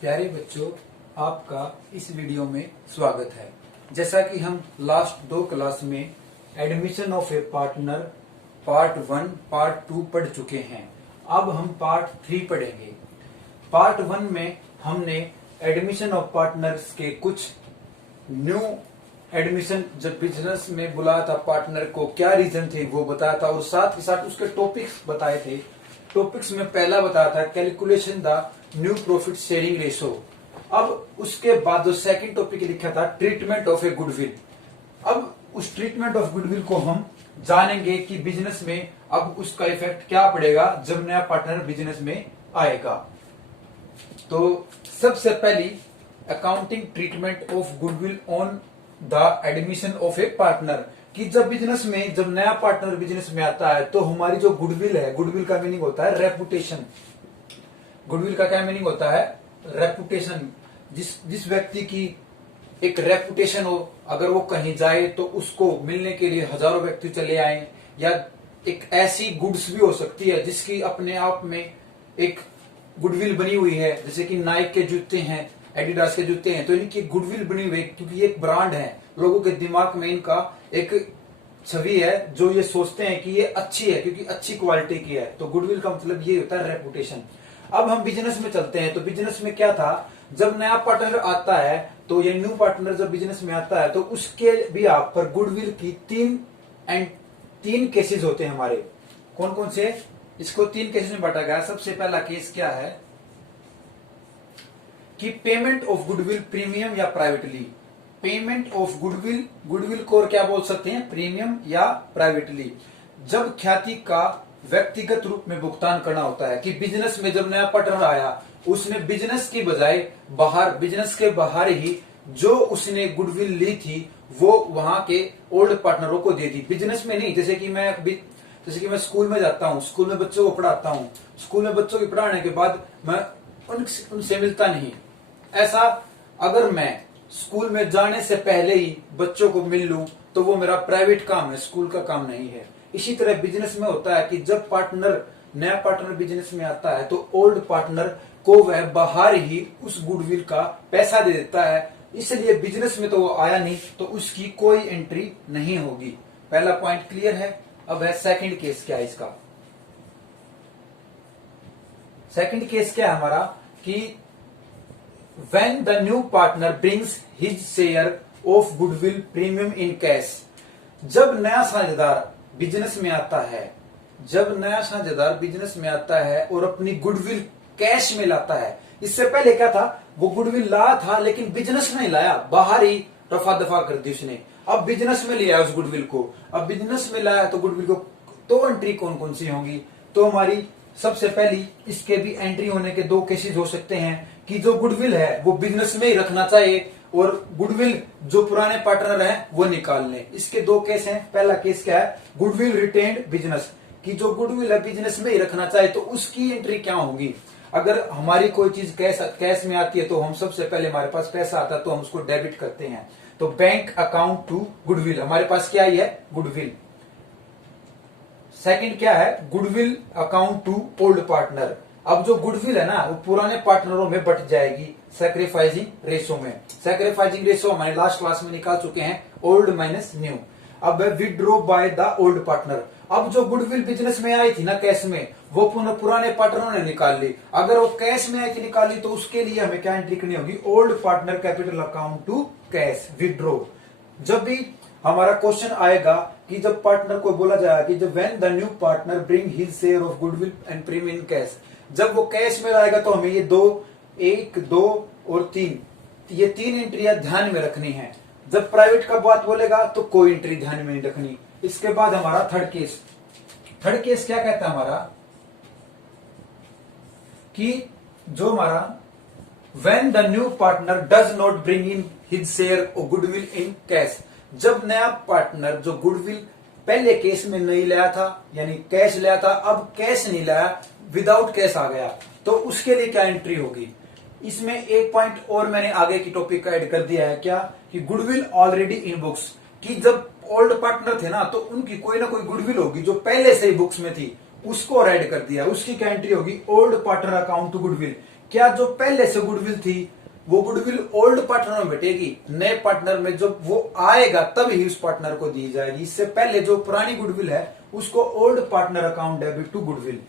प्यारे बच्चों, आपका इस वीडियो में स्वागत है। जैसा कि हम लास्ट 2 क्लास में admission of A partner part 1, part 2 पढ़ चुके हैं। अब हम पार्ट 3 पढ़ेंगे। पार्ट 1 में हमने एडमिशन ऑफ पार्टनर्स के कुछ न्यू एडमिशन जब बिजनेस में बुलाया था पार्टनर को, क्या रीजन थे वो बताया था और साथ ही साथ उसके टॉपिक्स बताए थे। टॉपिक्स में पहला बताया था calculation the new profit sharing ratio. अब उसके बाद जो सेकंड टॉपिक लिखा था ट्रीटमेंट ऑफ ए गुडविल। अब उस ट्रीटमेंट ऑफ गुडविल को हम जानेंगे कि बिजनेस में अब उसका इफेक्ट क्या पड़ेगा जब नया पार्टनर बिजनेस में आएगा। तो सबसे पहली accounting treatment of goodwill on the admission of A partner, कि जब बिजनेस में जब नया पार्टनर बिजनेस में आता है तो हमारी जो गुडविल है, गुडविल का मीनिंग होता है रेपुटेशन। गुडविल का क्या मीनिंग होता है? रेपुटेशन। जिस व्यक्ति की एक रेपुटेशन हो, अगर वो कहीं जाए तो उसको मिलने के लिए हजारों व्यक्ति चले आए, या एक ऐसी गुड्स भी हो सकती है जिसकी अपने आप में एक गुडविल बनी हुई है, जैसे कि नाइक के जूते हैं, एडिडास के जूते हैं, तो इनकी गुडविल बनी हुई है क्योंकि ये एक ब्रांड है। लोगों के दिमाग में इनका एक छवि है जो ये सोचते हैं कि ये अच्छी है क्योंकि अच्छी क्वालिटी की है। तो गुडविल का मतलब ये होता है रेपुटेशन। अब हम बिजनेस में चलते हैं। तो बिजनेस में क्या था, जब नया पार्टनर आता है तो ये न्यू पार्टनर जब बिजनेस में आता है तो उसके भी आप पर गुडविल की तीन केसेस होते हैं हमारे। कौन कौन से? इसको 3 केसेस में बांटा गया। सबसे पहला केस क्या है कि पेमेंट ऑफ गुडविल प्रीमियम या privately. Payment of goodwill, goodwill को क्या बोल सकते हैं? प्रीमियम या प्राइवेटली। जब ख्याति का व्यक्तिगत रूप में भुगतान करना होता है, कि बिजनेस में जब नया पार्टनर आया उसने बिजनेस की बजाय बिजनेस के बाहर ही जो उसने गुडविल ली थी वो वहां के ओल्ड पार्टनरों को दे दी, बिजनेस में नहीं। जैसे कि मैं स्कूल में जाता हूँ, स्कूल में बच्चों को पढ़ाता हूँ, स्कूल में बच्चों के पढ़ाने के बाद मैं उनसे मिलता नहीं। ऐसा अगर मैं स्कूल में जाने से पहले ही बच्चों को मिल लूं तो वो मेरा प्राइवेट काम है, स्कूल का काम नहीं है। इसी तरह बिजनेस में होता है कि जब नया पार्टनर बिजनेस में आता है तो ओल्ड पार्टनर को वह बाहर ही उस गुडविल का पैसा दे देता है, इसलिए बिजनेस में तो वो आया नहीं तो उसकी कोई एंट्री नहीं होगी। पहला पॉइंट क्लियर है। अब है सेकंड केस। क्या है इसका? सेकंड केस क्या है हमारा कि when the new partner brings his share of goodwill premium in cash। जब नया साझेदार बिजनेस में आता है, और अपनी गुडविल कैश में लाता है। इससे पहले क्या था, वो गुडविल लाया था लेकिन बिजनेस में नहीं लाया, बाहर ही रफा दफा कर दी उसने। अब बिजनेस में लिया उस गुडविल को, अब बिजनेस में लाया तो गुडविल को तो एंट्री कौन कौन सी होंगी? तो हमारी सबसे पहली, इसके भी एंट्री होने के 2 केसेस हो सकते हैं कि जो गुडविल है वो बिजनेस में ही रखना चाहिए और गुडविल जो पुराने पार्टनर हैं वो निकाल लें। इसके 2 केस हैं। पहला केस क्या है? गुडविल रिटेन्ड बिजनेस, कि जो गुडविल है बिजनेस में ही रखना चाहिए, तो उसकी एंट्री क्या होगी? अगर हमारी कोई चीज कैश में आती है तो हम सबसे पहले, हमारे पास पैसा आता है तो हम उसको डेबिट करते हैं। तो बैंक अकाउंट टू गुडविल, हमारे पास क्या ही है? गुडविल। सेकंड क्या है? Goodwill account to old partner. अब जो गुडविल है ना वो पुराने पार्टनरों में बट जाएगी सैक्रिफाइसिंग रेशो में। सैक्रिफाइसिंग रेशो हमारे लास्ट क्लास में निकाल चुके हैं, ओल्ड माइनस न्यू। अब withdraw by the old partner. अब जो गुडविल बिजनेस में आई थी ना कैश में, वो पुराने पार्टनरों ने निकाल ली। अगर वो कैश में आई थी निकाली तो उसके लिए हमें क्या एंट्री करनी होगी? Old partner capital account to cash, withdraw. जब भी हमारा क्वेश्चन आएगा कि जब पार्टनर को बोला जाएगा कि जब when the new partner bring his share of goodwill and premium in cash, जब वो कैश में लाएगा तो हमें ये 1, 2 और 3, ये 3 एंट्रियां ध्यान में रखनी है। जब प्राइवेट का बात बोलेगा तो कोई एंट्री ध्यान में नहीं रखनी। इसके बाद हमारा थर्ड केस क्या कहता है हमारा, कि जो हमारा when the new partner does not bring in his share of goodwill in cash, जब नया पार्टनर जो गुडविल पहले केस में नहीं लाया था, यानी कैश लाया था, अब कैश नहीं लाया, विदाउट कैश आ गया, तो उसके लिए क्या एंट्री होगी? इसमें एक पॉइंट और मैंने आगे की टॉपिक का ऐड कर दिया है। क्या? कि गुडविल ऑलरेडी इन बुक्स, कि जब ओल्ड पार्टनर थे ना तो उनकी कोई ना कोई गुडविल होगी जो पहले से ही बुक्स में थी, उसको ऐड कर दिया। उसकी क्या एंट्री होगी? Old partner account to goodwill, क्या जो पहले से गुडविल थी वो गुडविल ओल्ड पार्टनर में बैठेगी, नए पार्टनर में जब वो आएगा तब ही उस पार्टनर को दी जाएगी। इससे पहले जो पुरानी गुडविल है उसको old partner account debit to goodwill.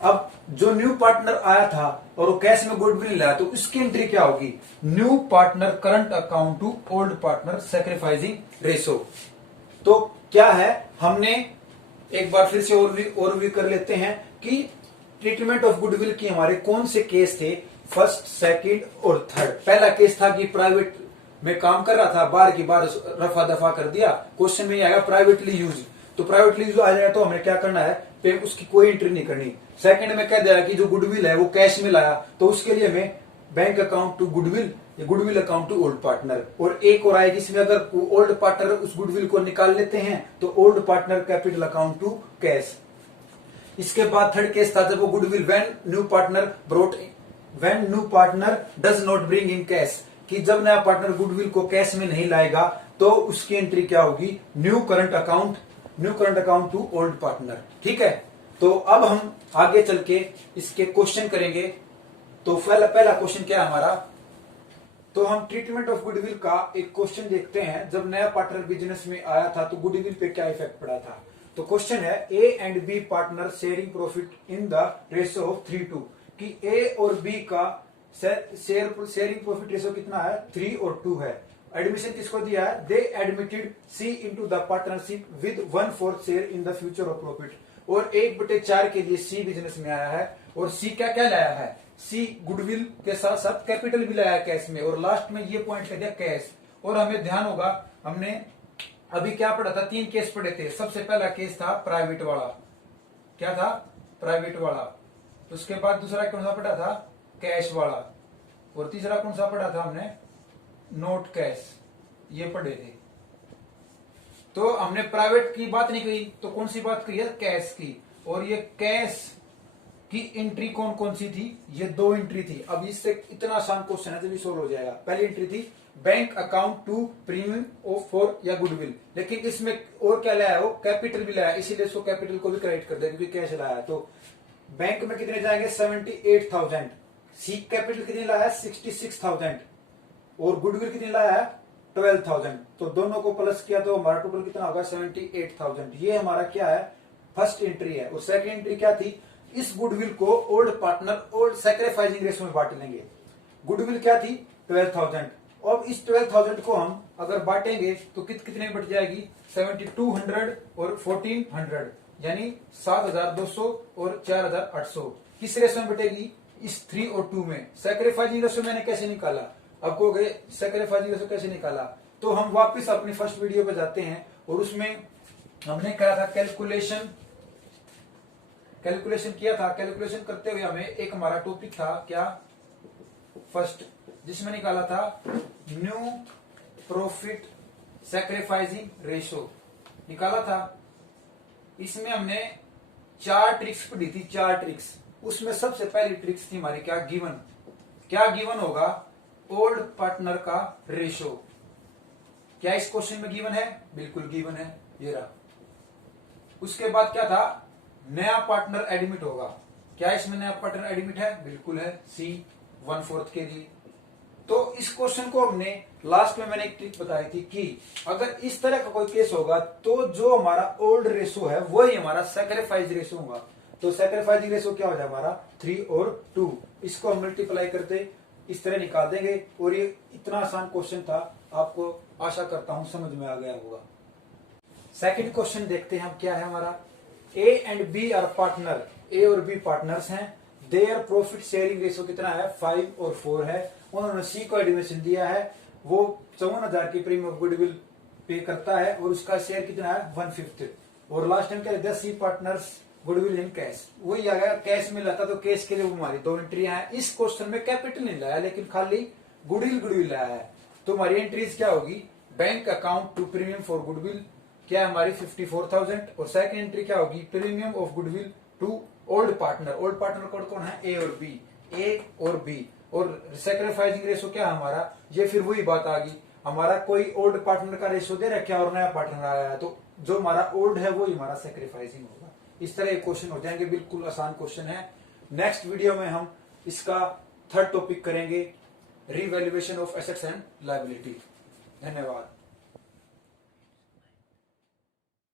अब जो न्यू पार्टनर आया था और वो कैश में गुडविल लाया तो उसकी एंट्री क्या होगी, new partner current account to old partner sacrificing ratio. तो क्या है, हमने एक बार फिर से ओवरव्यू कर लेते हैं कि ट्रीटमेंट ऑफ गुडविल की हमारे कौन से केस थे, फर्स्ट, सेकंड और थर्ड। पहला केस था कि प्राइवेट में काम कर रहा था, बार की बार रफा दफा कर दिया, क्वेश्चन में आएगा प्राइवेटली यूज, तो प्राइवेटली यूज आ जाएगा तो हमें क्या करना है, पे उसकी कोई एंट्री नहीं करनी। सेकंड में कह दिया कि जो गुडविल है वो कैश में लाया तो उसके लिए हमें bank account to goodwill, goodwill account to old partner. और एक और आएगी इसमें, अगर ओल्ड पार्टनर उस गुडविल को निकाल लेते हैं तो old partner capital account to cash. इसके बाद थर्ड केस था जब वो goodwill when new partner does not bring in cash, कि जब नया पार्टनर गुडविल को कैश में नहीं लाएगा तो उसकी एंट्री क्या होगी, new current account to old partner. ठीक है, तो अब हम आगे चल के इसके क्वेश्चन करेंगे। तो पहला क्वेश्चन क्या है हमारा, तो हम ट्रीटमेंट ऑफ गुडविल का एक क्वेश्चन देखते हैं। जब नया पार्टनर बिजनेस में आया था तो गुडविल पे क्या इफेक्ट पड़ा था। तो क्वेश्चन है, A and B partner sharing profit in the ratio of 3:2, कि ए और बी का शेयरिंग प्रॉफिट रेशियो कितना है, 3 और 2 है। एडमिशन किसको दिया है, they admitted C into the partnership with 1/4 share in the future of profit. और 1/4 के लिए सी बिजनेस में आया है और सी क्या क्या लाया है, सी गुडविल के साथ साथ कैपिटल भी लाया है कैश में, और लास्ट में ये पॉइंट कर दिया कैश। और हमें ध्यान होगा, हमने अभी क्या पढ़ा था, 3 केस पढ़े थे। सबसे पहला केस था प्राइवेट वाला, क्या था, प्राइवेट वाला। उसके बाद दूसरा कौन सा पढ़ा था, कैश वाला। और तीसरा कौन सा पढ़ा था हमने, नोट कैश, ये पढ़े थे। तो हमने प्राइवेट की बात नहीं कही, तो कौन सी बात कही है, कैश की। और ये कैश की एंट्री कौन कौन सी थी, ये 2 एंट्री थी। अब इससे इतना आसान क्वेश्चन है जब सोल्व हो जाएगा। पहली एंट्री थी bank account to premium of for या गुडविल, लेकिन इसमें और क्या लाया, वो कैपिटल भी लाया, इसीलिए इसको कैपिटल को भी क्रेडिट कर दिया क्योंकि कैश लाया। तो बैंक में कितने जाएंगे, 78,000। सी कैपिटल कितने लाया, 66,000। और गुडविल कितने लाया है, 12,000। तो दोनों को प्लस किया तो हमारा टोटल कितना होगा, 78,000। ये हमारा क्या है, फर्स्ट एंट्री है। और सेकंड एंट्री क्या थी, इस गुडविल को old partner old sacrificing ratio में बांट लेंगे। गुडविल क्या थी, 12,000। और इस 12,000 को हम अगर बांटेंगे तो कितने बट जाएगी, 7200 और 1400, यानी 7,200 और 4,800। किस रेशो में बटेगी, इस 3 और 2 में। सैक्रिफाइसिंग रेशो मैंने कैसे निकाला, अब कहोगे सैक्रिफाइसिंग रेशो कैसे निकाला, तो हम वापस अपनी फर्स्ट वीडियो पे जाते हैं और उसमें हमने कहा था कैलकुलेशन किया था। कैलकुलेशन करते हुए हमें एक हमारा टॉपिक था क्या, फर्स्ट, जिसमें निकाला था न्यू प्रॉफिट सैक्रिफाइसिंग रेशो निकाला था। इसमें हमने 4 ट्रिक्स पढ़ी थी, 4 ट्रिक्स। उसमें सबसे पहली ट्रिक्स थी हमारी क्या गिवन होगा, ओल्ड पार्टनर का रेशो। क्या इस क्वेश्चन में गिवन है, बिल्कुल गिवन है, ये रहा। उसके बाद क्या था, नया पार्टनर एडमिट होगा। क्या इसमें नया पार्टनर एडमिट है, बिल्कुल है, सी 1/4 के लिए। तो इस क्वेश्चन को हमने लास्ट में मैंने एक ट्रिक बताई थी कि अगर इस तरह का कोई केस होगा तो जो हमारा ओल्ड रेशो है वही हमारा सैक्रिफाइस रेशो होगा। तो सैक्रिफाइसिंग रेशो क्या हो जाए हमारा, 3 और 2। इसको हम मल्टीप्लाई करते इस तरह निकाल देंगे। और ये इतना आसान क्वेश्चन था, आपको आशा करता हूं समझ में आ गया होगा। सेकंड क्वेश्चन देखते हैं हम, क्या है हमारा, A and B are partner, A और बी पार्टनर्स हैं। देयर प्रॉफिट शेयरिंग रेशो कितना है, 5 और 4 है। उन्होंने सी को एडमिशन दिया है, वो 54,000 की प्रीमियम ऑफ गुडविल पे करता है और उसका शेयर कितना है, 1/5। और लास्ट टाइम क्या है, सी पार्टनर्स गुडविल इन कैश, वही आ गया, कैश में लाता तो कैश के लिए वो हमारी 2 एंट्रियां हैं। इस क्वेश्चन में कैपिटल नहीं लाया लेकिन खाली गुडविल लाया है। तो हमारी एंट्रीज क्या होगी, bank account to premium for goodwill क्या हमारी 54,000। और सेकंड एंट्री क्या होगी, premium of goodwill to old partner. Old partner कौन है, ए और बी। और सैक्रिफाइसिंग रेशो क्या है हमारा, ये फिर वही बात आ गई, हमारा कोई ओल्ड पार्टनर का रेशो दे रखा और नया पार्टनर आया है तो जो हमारा ओल्ड है वही हमारा सैक्रिफाइसिंग होगा। इस तरह क्वेश्चन हो जाएंगे, बिल्कुल आसान क्वेश्चन है। नेक्स्ट वीडियो में हम इसका थर्ड टॉपिक करेंगे, revaluation of assets and liability. धन्यवाद।